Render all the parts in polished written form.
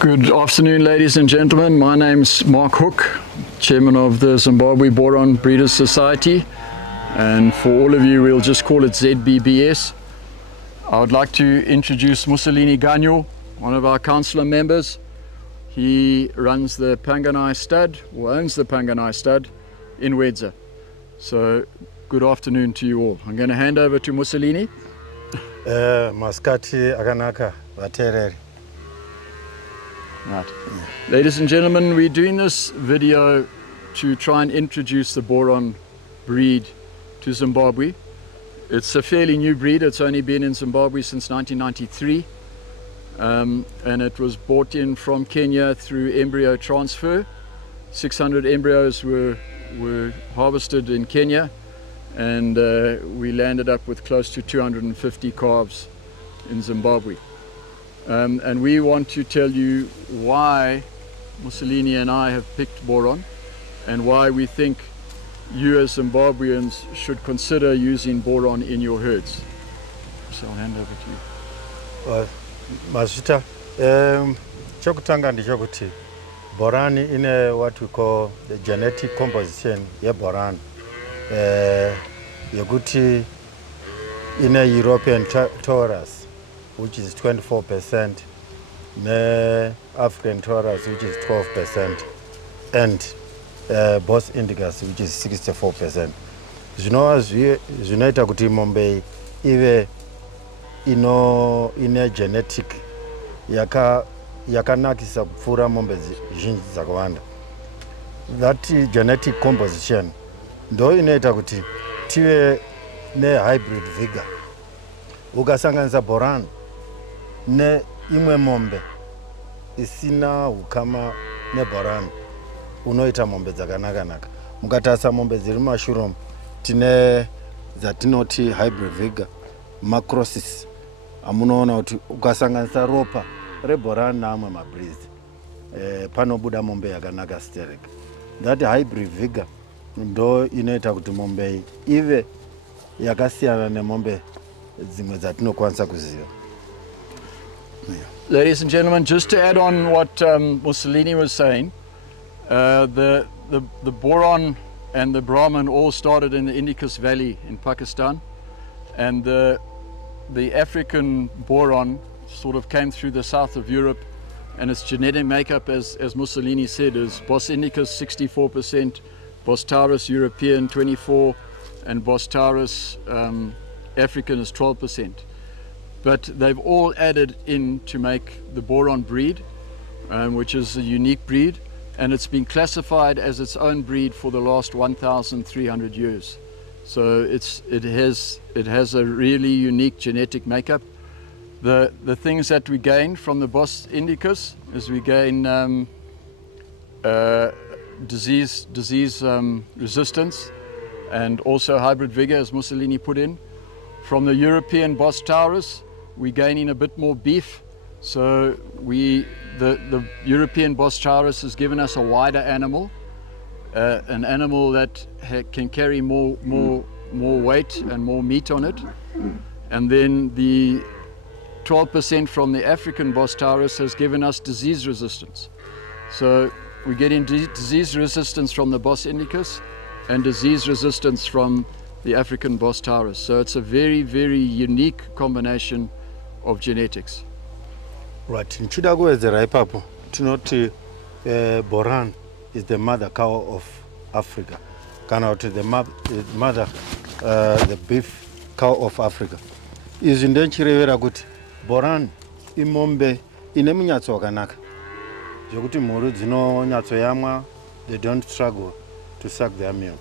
Good afternoon, ladies and gentlemen. My name's Mark Hook, Chairman of the Zimbabwe Boran Breeders Society, and for all of you, we'll just call it ZBBS. I would like to introduce Mussolini Ganyo, one of our councillor members. He runs the Panganayi Stud, or owns the Panganayi Stud in Wedza. So, good afternoon to you all. I'm going to hand over to Mussolini. Maskati akanaka vatereri. Right. Ladies and gentlemen, we're doing this video to try and introduce the Boran breed to Zimbabwe. It's a fairly new breed. It's only been in Zimbabwe since 1993, and it was brought in from Kenya through embryo transfer. 600 embryos were harvested in Kenya, and we landed up with close to 250 calves in Zimbabwe. And we want to tell you why Mussolini and I have picked Boran, and why we think you as Zimbabweans should consider using Boran in your herds. So I'll hand over to you. Mazvita, chokutanga ndichokuti Boran ine what we call the genetic composition ye Boran. Yekuti ine European Taurus, which is 24%, ne African Taurus, which is 12%, and Bos Indicus, which is 64%. Zvinoita kuti mombe ive ine genetic yakanakisa kupfuura mombe zhinji dzakawanda. That genetic composition ndo inoita kuti tive ne hybrid vigor. Ukasanganisa Boran ne imwe mombe isina ukama ne Boran, unoita mombe dzakanaka. Mukatarisa mombe dziri mumashure tine dzatinoti hybrid vigor, macrosis. Amunoona kuti ukasanganisa ropa reBoran naamwe mabreeds, panobuda mombe yakanaka sterek. That hybrid vigor ndo inoita kuti mombe ive yakasiyana nemombe dzimwe dzatinokwanisa kuziva. Ladies and gentlemen, just to add on what Mussolini was saying, the Boran and the Brahman all started in the Indicus Valley in Pakistan, and the African Boran sort of came through the south of Europe, and its genetic makeup, as Mussolini said, is Bos Indicus 64%, Bos Taurus European 24%, and Bos Taurus African is 12%. But they've all added in to make the Boran breed, which is a unique breed, and it's been classified as its own breed for the last 1,300 years. So it has a really unique genetic makeup. The things that we gain from the Bos Indicus is we gain disease resistance, and also hybrid vigor, as Mussolini put in. From the European Bos Taurus, we're gaining a bit more beef. So the European Bos Taurus has given us a wider animal, an animal that can carry more weight and more meat on it. And then the 12% from the African Bos Taurus has given us disease resistance. So we're getting disease resistance from the Bos Indicus and disease resistance from the African Bos Taurus. So it's a very, very unique combination of genetics. Right. Nchida kuwedzera ipapo tinoti Boran is the mother cow of Africa. Kana kuti the beef cow of Africa. Izvi ndenchirevera kuti Boran imombe ine munyatso wakanaka, zvekuti mhuru dzinonyatsoyamwa, they don't struggle to suck their milk.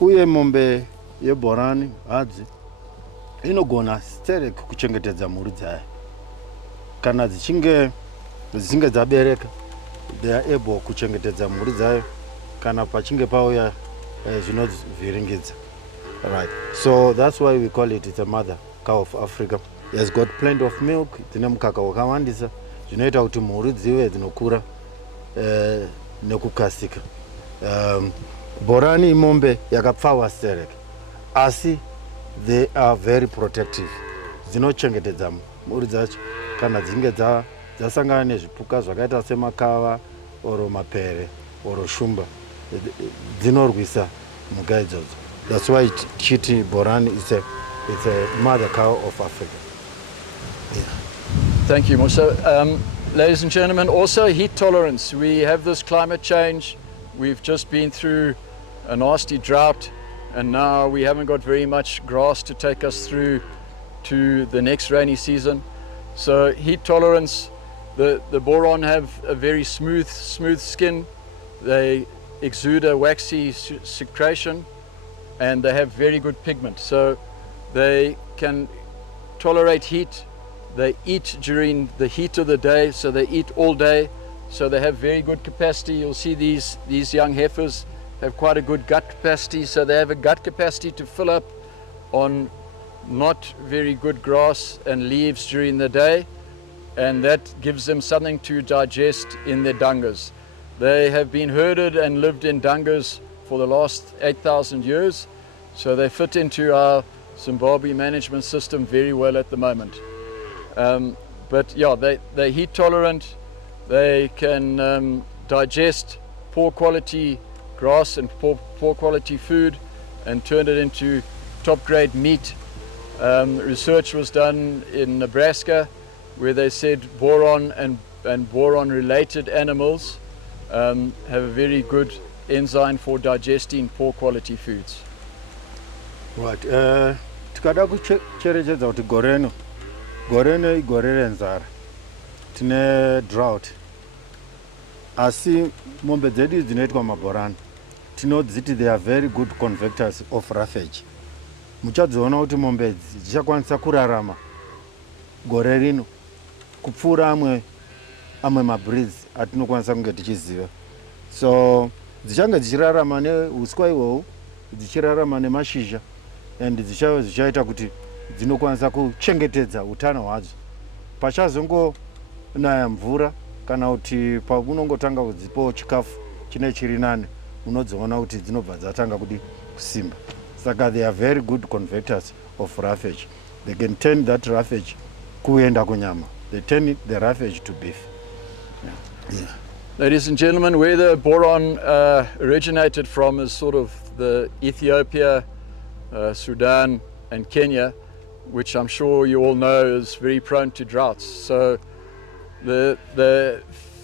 Uye mombe yeBoran hadzi inogona sterek kuchengetedza mhuru dzayo. Kana dzichinge dzabereka, they are able kuchengetedza mhuru dzayo kana pachinge pauya zvinovhiringidza. Right. So that's why we call it, it's a mother cow of Africa. It has got plenty of milk, dzine mukaka wakawandisa, zvinoita kuti mhuru dzive dzinokura nekukasika. Boran imombe yakapfawa sterek, asi they are very protective. Dzinochengetedza mhuru dzacho kana dzinge dzasangana nezvipuka zvakaita semakava oro mapere oro shumba dzinorwisa mhuka idzodzo. That's why tichiti Boran is a mother cow of Africa. Thank you, Musa. Ladies and gentlemen, also heat tolerance. We have this climate change. We've just been through a nasty drought, and now we haven't got very much grass to take us through to the next rainy season. So heat tolerance, the Boran have a very smooth skin. They exude a waxy secretion, and they have very good pigment. So they can tolerate heat. They eat during the heat of the day, so they eat all day. So they have very good capacity. You'll see these young heifers have quite a good gut capacity. So they have a gut capacity to fill up on not very good grass and leaves during the day, and that gives them something to digest in their dungas. They have been herded and lived in dungas for the last 8,000 years, so they fit into our Zimbabwe management system very well at the moment. But yeah, they're heat tolerant. They can digest poor quality grass and poor quality food and turn it into top grade meat. Research was done in Nebraska where they said boron and boron related animals have a very good enzyme for digesting poor quality foods. Right. Tikada kucherechedza kuti goreno igore renzara, tine drought, asi mombe dzedu dzinoitwa maBoran tinodziti they are very good convectors of roughage. Muchadziona kuti mombe idzi dzichakwanisa kurarama gore rino kupfuura amwe mabreeds atinokwanisa kunge tichiziva. So dzichange dzichirarama neuswa ihwohwo, dzichirarama nemashizha, and dzichaita kuti dzinokwanisa kuchengetedza utano hwadzo. Pachazongonaya mvura kana kuti paunongotanga kudzipawo chikafu chine chiri nane, unodziona kuti dzinobva dzatanga kudi kusimba. Saka they are very good converters of roughage. They can turn that roughage kuenda kunyama. They turn the roughage to beef. Yeah. Ladies and gentlemen, where the Boran originated from is sort of the Ethiopia, Sudan and Kenya, which I'm sure you all know is very prone to droughts. So the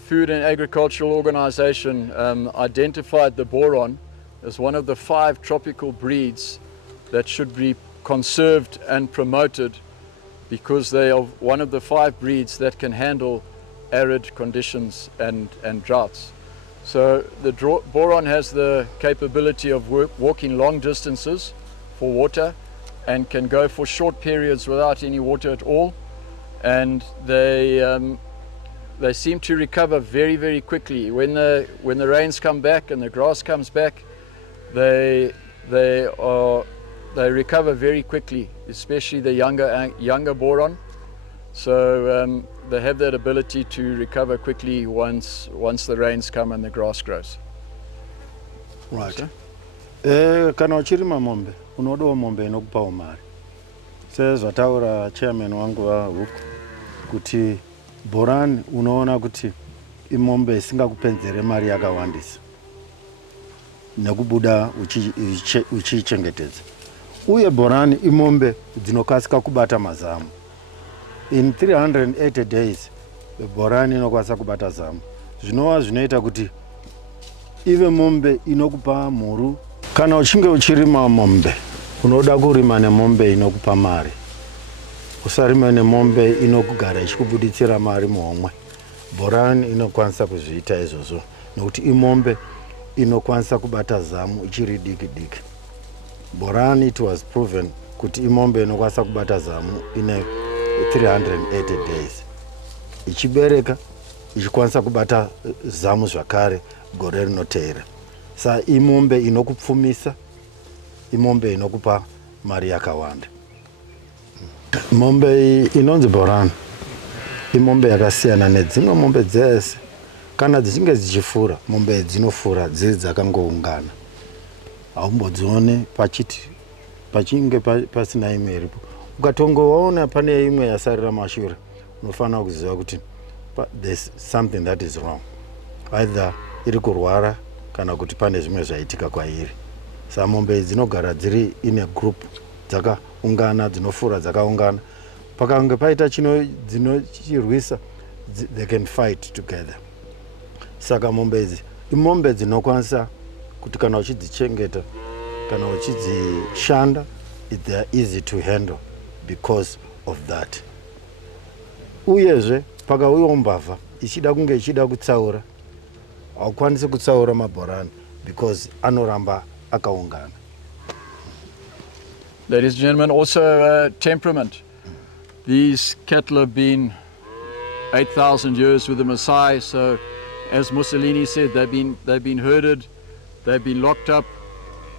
Food and Agricultural Organization identified the Boran as one of the 5 tropical breeds that should be conserved and promoted because they are one of the 5 breeds that can handle arid conditions and droughts. So the Boran has the capability of walking long distances for water and can go for short periods without any water at all, and they seem to recover very, very quickly. When the rains come back and the grass comes back, they recover very quickly, especially the younger Boran. So they have that ability to recover quickly once the rains come and the grass grows. Right. Kana uchirima mombe unodawo mombe inokupawo mari. Sezvataura chairman wangu wahuku kuti Boran unoona kuti imombe isingakupenzere mari yakawandisa nekubuda uchichengetedza. Uye Boran imombe dzinokasika kubata mazamu. In 380 days Boran inokwanisa kubata zamu. Zvinova zvinoita kuti ive mombe inokupa mhuru. Kana uchinge uchirima mombe unoda kurima nemombe inokupa mari. Usarima nemombe inokugara ichikubuditsira mari muhomwe. Boran inokwanisa kuzviita izvozvo nokuti imombe inokwanisa kubata zamu ichiri diki diki. Boran, it was proven kuti imombe inokwanisa kubata zamu ine 380 days. Ichibereka ichikwanisa kubata zamu zvakare gore rinoteera. Sa imombe inokupfumisa, imombe inokupa mari yakawanda. Mombe inonzi Boran imombe yakasiyana nedzimwe mombe dzese. Kana dzichinge dzichifura, mombe dzinofura dziri dzakangoungana. Haumbodzione pachinge pasina imwe iripo. Ukatongoona pane imwe yasarira mashure, unofanira kuziva kuti but there's something that is wrong, either iri kurwara kana kuti pane zvimwe zvaitika kwairi. Saka mombe dzinogara dziri in a group, dzakaungana, dzinofura dzakaungana. Pakange paita dzinochirwisa, they can fight together. Saka mombe idzi imombe dzinokwanisa kuti kana uchidzichengeta kana uchidzishanda, they are easy to handle because of that. Uyezve pakauyawo mbavha ichida kunge ichida kutsaura, haukwanisi kutsaura mabhorani because anoramba akaungana. Ladies and gentlemen, also temperament. These cattle have been 8,000 years with the Maasai, so as Mussolini said, they've been herded, they've been locked up,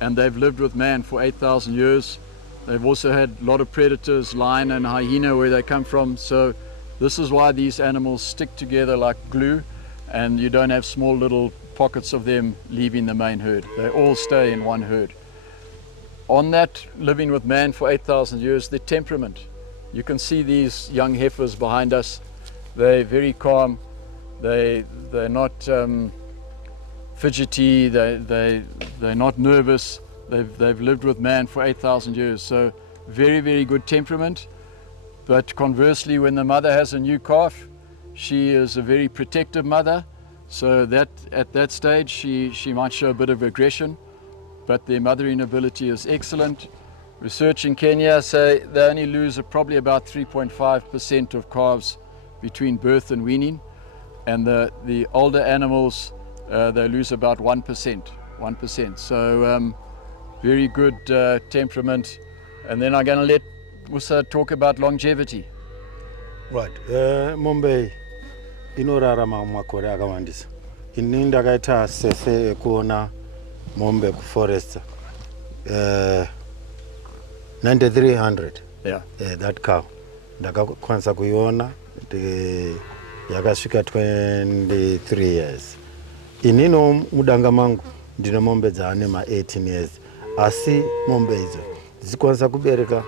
and they've lived with man for 8,000 years. They've also had a lot of predators, lion and hyena, where they come from. So this is why these animals stick together like glue, and you don't have small little pockets of them leaving the main herd. They all stay in one herd. On that living with man for 8,000 years, the temperament. You can see these young heifers behind us. They're very calm. They're not fidgety. They're not nervous. They've lived with man for 8,000 years. So very, very good temperament. But conversely, when the mother has a new calf, she is a very protective mother. So that at that stage, she might show a bit of aggression, but their mothering ability is excellent. Research in Kenya say they only lose probably about 3.5% of calves between birth and weaning, and the older animals they lose about 1%. So very good temperament. And then I'm going to let Musa talk about longevity. Right. Mombe inorarama makore akawandisa. Ini ndakaita sese ekuona mombe kuforest 9300. Yeah. That cow ndakakwanisa kuiona yakasvika 23 years. Inino mudanga mangu ndine mombe dzaane 18 years, asi mombe idzo dzichikwanisa kubereka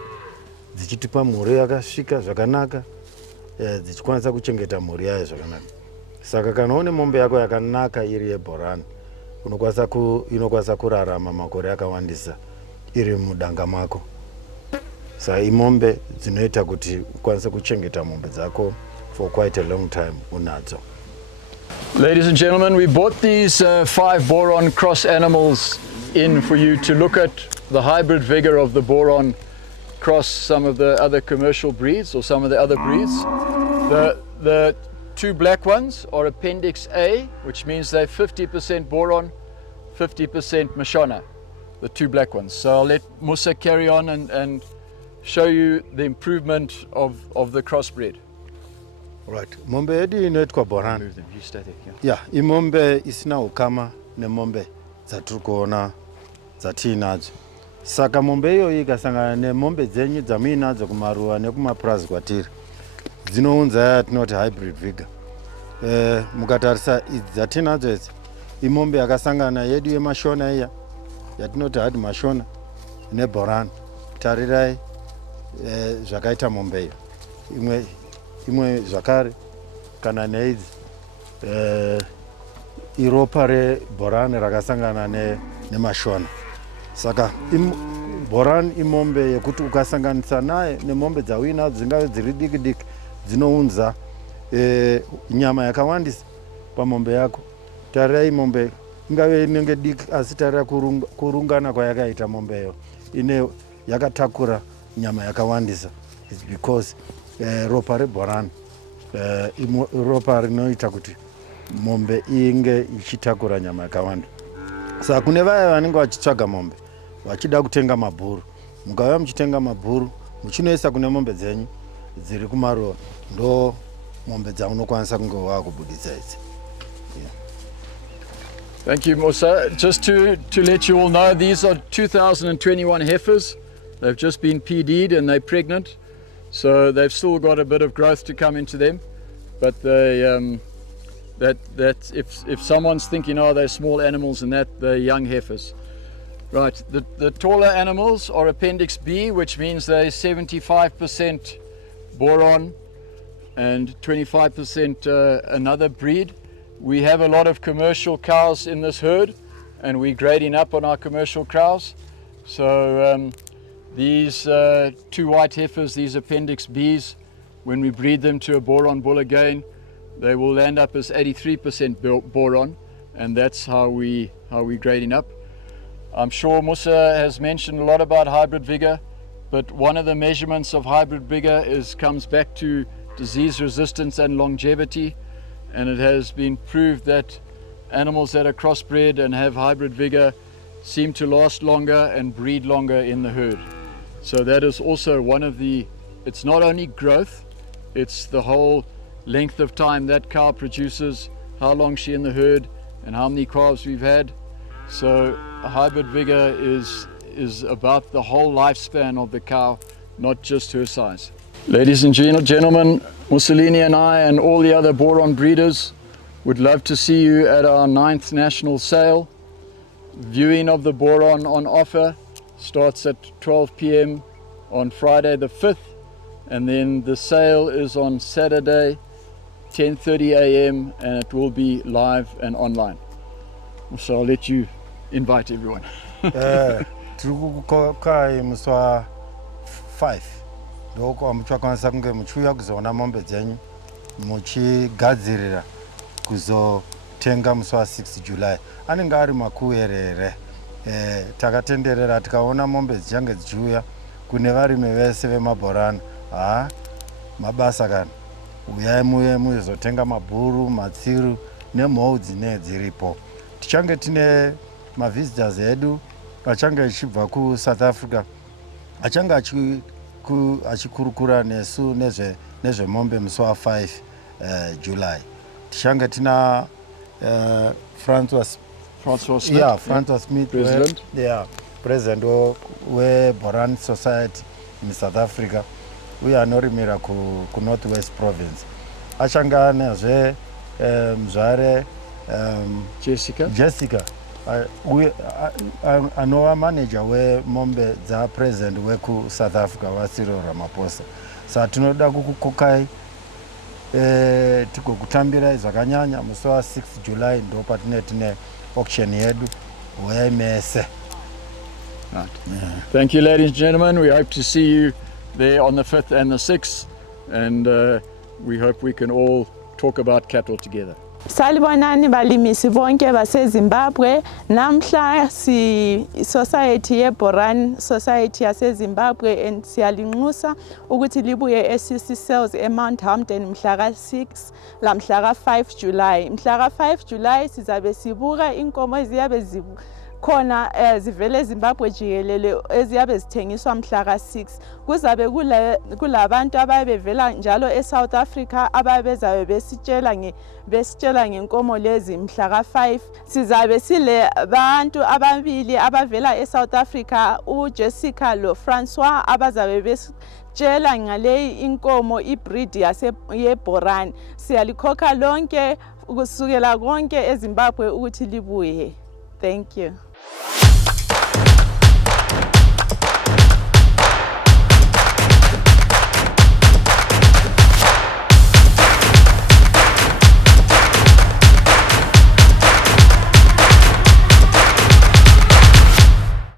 dzichitipa mhuri yakasvika zvakanaka, dzichikwanisa kuchengeta mhuri yayo zvakanaka. Saka kana une mombe yako yakanaka iri yeBoran, inokwanisa kurarama makore akawandisa iri mudanga mako. Saka imombe dzinoita kuti ukwanise kuchengeta mombe dzako for quite a long time unadzo. Ladies and gentlemen, we bought these 5 Boran cross animals in for you to look at the hybrid vigor of the Boran cross some of the other commercial breeds or some of the other breeds. The 2 black ones are Appendix A, which means they're 50% Boran, 50% Mashona, the 2 black ones. So I'll let Musa carry on and show you the improvement of the crossbred. Right. Mombe yedu inoitwa Boran. You stay there, yeah. Imombe isina ukama nemombe dzatiri kuona dzatiinadzo. Saka mombe iyo ikasangana nemombe dzenyu dzamuinadzo kumaruwa nekumaprazi kwatiri, dzinounza yatinoti hybrid vigor. Mukatarisa idzi dzatiinadzo idzi, imombe yakasangana yedu yeMashona iya yatinoti hadi Mashona neBoran. Tarirai zvakaita mombe iyo. Imwe zvakare kana neidzi iropa reBoran rakasangana neMashona. Saka Boran imombe yekuti ukasanganisa naye nemombe dzauinadzo dzingave dziri diki diki dzinounza nyama yakawandisa pamombe yako. Tarirai mombe ingave inenge diki asi tarira kurungana kwayakaita mombeyo ine yakatakura nyama yakawandisa. It's because ropa reBoran ropa rinoita kuti mombe inge ichitakura nyama yakawanda. Saka kune vaya vanenge vachitsvaga mombe vachida kutenga mabhuru, mukauya muchitenga mabhuru muchinoisa kune mombe dzenyu dziri kumaruwa, ndo mombe dzaunokwanisa kunge wakubuditsa idzi. Thank you, Musa. Just to let you all know, these are 2021 heifers. They've just been PD'd and they're pregnant, so they've still got a bit of growth to come into them. But they, if someone's thinking, oh, they're small animals and that, they're young heifers. Right, the taller animals are Appendix B, which means they're 75% Boran, and 25% another breed. We have a lot of commercial cows in this herd, and we're grading up on our commercial cows. So these two white heifers, these appendix Bs, when we breed them to a boron bull again, they will land up as 83% boron, and that's how we're grading up. I'm sure Musa has mentioned a lot about hybrid vigor, but one of the measurements of hybrid vigor comes back to disease resistance and longevity, and it has been proved that animals that are crossbred and have hybrid vigor seem to last longer and breed longer in the herd. So that is also one of the, it's not only growth, it's the whole length of time that cow produces, how long she in the herd, and how many calves we've had. So hybrid vigor is about the whole lifespan of the cow, not just her size. Ladies and gentlemen, Mussolini and I and all the other boron breeders would love to see you at our 9th National Sale. Viewing of the boron on offer starts at 12 p.m. on Friday the 5th, and then the sale is on Saturday 10:30 a.m. and it will be live and online. So I'll let you invite everyone. Tiri muswa 5 ndoko amuchakwanisa kunge muchiuya kuzoona mombe dzenyu muchigadzirira kuzotenga muswa 6 July. Anenge ari makuerere takatenderera tikaona mombe dzichange dzichiuya kune varimi vese vemaborana. Mabasa kana uyai muye muzotenga mabhuru, matsiru nemhou dzine dziripo. Tichange tine mavisitors edu achange achibva kuSouth Africa achange achikurukura nesu nezvemombe musi wa5 July. Tichange tina Francois Smit, yeah, Francois Smit, President. President weBoran Society in South Africa. We are norimira ku Northwest Province. Achange anezve mzvare Jessica anova manager wemombe dzapresident weku-South Africa waCyril Ramaphosa. Saka tinoda kukukokai tigokutambirai zvakanyanya musi wa6 July ndo patine auction yedu uyai mese. Right. Thank you, ladies and gentlemen. We hope to see you there on the 5th and the 6th, and we hope we can all talk about cattle together. Salibonani balimisi bonke baseZimbabwe. Namhla si Society yeBoran Society yaseZimbabwe and siyalinxusa ukuthi libuye eCC Sales eMount Hampton mhla ka6 lamhla ka5 July. Mhla ka5 July sizabe sibuka inkomo eziyabe khona zivele eZimbabwe jikelele eziyabe zithengiswa mhla ka6. Kuzabe kulabantu ababevela njalo eSouth Africa ababezabe besitshela ngenkomo lezi mhla ka5. Sizabe sile bantu ababili abavela eSouth Africa, uJessica lo Francois, abazabe besitshela ngale inkomo ibreed yeBoran. Siyalikhokha lonke kusukela konke eZimbabwe ukuthi libuye. Thank you.